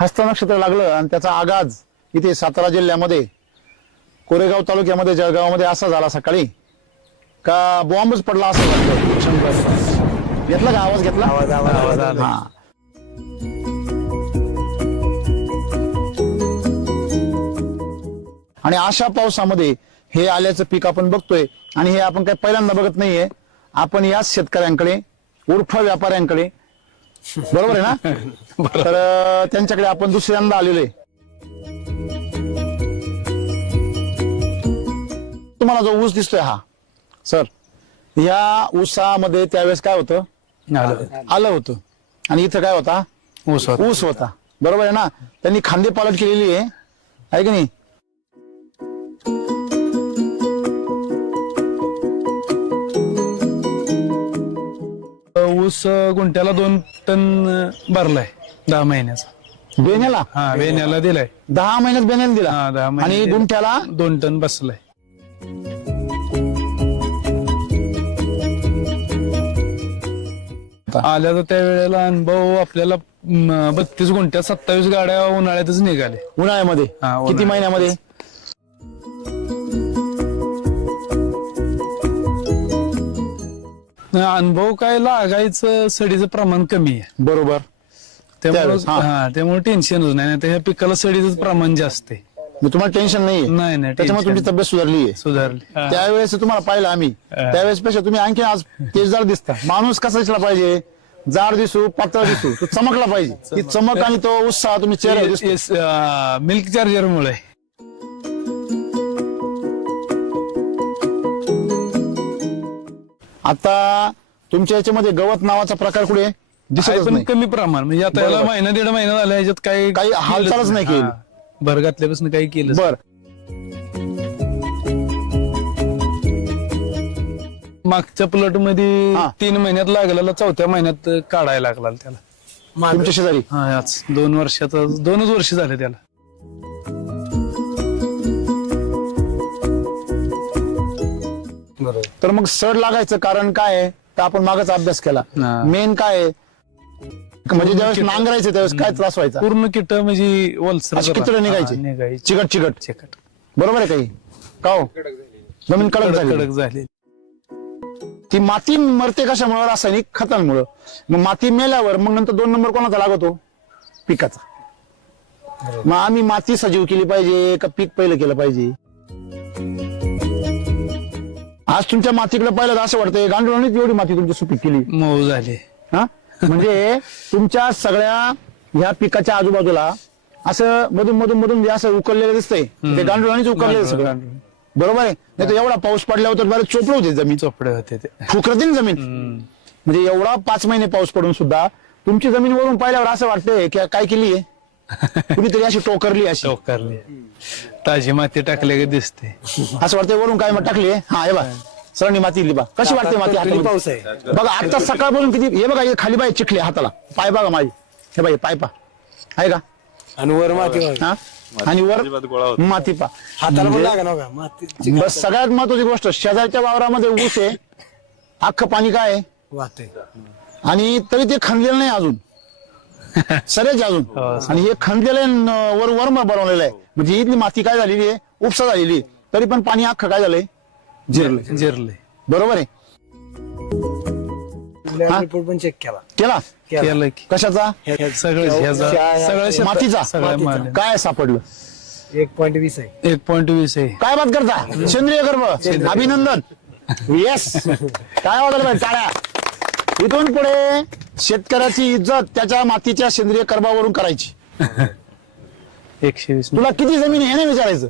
हस्त नक्षत्र लागलं आणि त्याचा आगाज इथे सातारा जिल्ह्यामध्ये कोरेगाव तालुक्यामध्ये जळगावमध्ये असा झाला सकाळी का बॉम्बच पडला असं वाटतं. घेतला का आवाज? घेतला आवाज आला. आणि अशा पावसामध्ये हे आल्याचं पीक आपण बघतोय आणि हे आपण काही पहिल्यांदा बघत नाहीये. आपण याच शेतकऱ्यांकडे उर्फ व्यापाऱ्यांकडे, बरोबर आहे ना, तर त्यांच्याकडे आपण दुसऱ्यांदा आलेलो आहे. तुम्हाला जो ऊस दिसतोय हा सर, या ऊसामध्ये त्यावेळेस काय होतं? आलं होतं. आणि इथं काय होता? ऊस होता. बरोबर आहे ना. त्यांनी खांदे पालट केलेली आहे की नाही? ऊस गुंठ्याला 2 टन भरलाय 10 महिन्याचा. बेण्याला? हा, बेण्याला दिलाय. 10 महिन्यात बेण्याला दिला. 10 महिने. आणि गुंठ्याला 2 टन बसलाय. आल्या तर त्यावेळेला अनुभव आपल्याला 32 गुंठ्यात 27 गाड्या उन्हाळ्यातच निघाले. उन्हाळ्यामध्ये? किती महिन्यामध्ये? अनुभव काय लागायचं, सडीचं प्रमाण कमी आहे. बरोबर. त्यामुळे टेन्शनच नाही. ह्या पिकाला सडीचं प्रमाण जास्त आहे. तुम्हाला टेन्शन नाही? नाही. त्याच्यामुळे तुमची तब्येत सुधारली. त्यावेळेस तुम्हाला पाहिलं आम्ही, त्यावेळेस पेक्षा तुम्ही आणखी आज तेजदार दिसता. माणूस कसा दिसला पाहिजे? जाड दिसू, पातळ दिसू, तो चमकला पाहिजे. ती चमक आणि तो उत्साह तुम्ही चेहऱ्यावर मिल्क चार्जर मुळे. आता तुमच्या याच्यामध्ये गवत नावाचा प्रकार कुठे दिसत पण कमी प्रमाण. म्हणजे आता याला महिना 1.5 महिना झाला, ह्याच्यात काही हालचालच नाही केली. भर घातल्यापासून काही केलं. बर. मागच्या प्लॉट मध्ये 3 महिन्यात लागलेला 4थ्या महिन्यात काढायला लागला त्याला. तुमच्या शेजारी? 2 वर्षात 2च वर्ष झाले त्याला. तर मग सड लागायचं कारण काय आहे? तर आपण मागच अभ्यास केला. मेन काय आहे म्हणजे ज्यावेळेस नांगरायचं त्यावेळेस काय त्रास व्हायचा? पूर्ण किट म्हणजे वलसर कितडे निघायचे, चिकट. बरोबर आहे काही का हो? जमीन कडक झाली. ती माती मरते कशामुळे? रासायनिक खतांमुळे. मग माती मेल्यावर मग नंतर 2 नंबर कोणाचा लागतो? पिकाचा. मग आम्ही माती सजीव केली पाहिजे का पीक पहिलं केलं पाहिजे? आज तुमच्या मातीकडे पाहिलं तर असं वाटतंय गांडुळानेच एवढी माती तुमची सुपीक केली, मऊ झाली. म्हणजे तुमच्या सगळ्या ह्या पिकाच्या आजूबाजूला असं मधून असं उकळलेलं दिसतंय. ते गांडुळानेच उकळलेलं सगळं. बरोबर आहे. नाही तर एवढा पाऊस पडल्यावर तर बरेच चोपडे होते जमीन, चोपडे होते, फुकरते ना जमीन. म्हणजे एवढा 5 महिने पाऊस पडून सुद्धा तुमची जमीन वरून पाहिल्यावर असं वाटतंय की काय केली आहे कुणीतरी, अशी टोकरली ताजी माती टाकले दिसते. असं वाटतंय वरून काय मग टाकली. हा हे बा सरांनी माती दिली बा. कशी वाटते माती? पाऊस आहे बघा. आता सकाळपासून किती हे बघा खाली बाई चिखले हाताला. पाय बघा माझी, हे बाई पाय पा आहे का? आणि वर माती. आणि वर माती पा हाताला पण लागा ना माती. बस सगळ्यात महत्वाची गोष्ट, शेजारच्या वावरामध्ये ऊस आहे, अख्खं पाणी काय आहे आणि तरी ते खणलेलं नाही अजून, सरेच अजून. आणि हे खणलेलं वर वर्म बनवलेलं आहे. म्हणजे इथली माती काय झालेली आहे? उपसा झालेली आहे. तरी पण पाणी अख्खं काय झालंय? जिरले. बरोबर आहे. रिपोर्ट पण चेक केला. कशाचा? सगळं मातीचा. काय सापडलं? 1.20 आहे. 1.20 आहे. काय बात करता? सेंद्रिय गर्भ. अभिनंदन. येस. काय वाटलं पाहिजे टाळ्या. इथून पुढे शेतकऱ्याची इज्जत त्याच्या मातीच्या सेंद्रिय कर्बावरून करायची. 120. तुला किती जमीन आहे हे नाही विचारायचं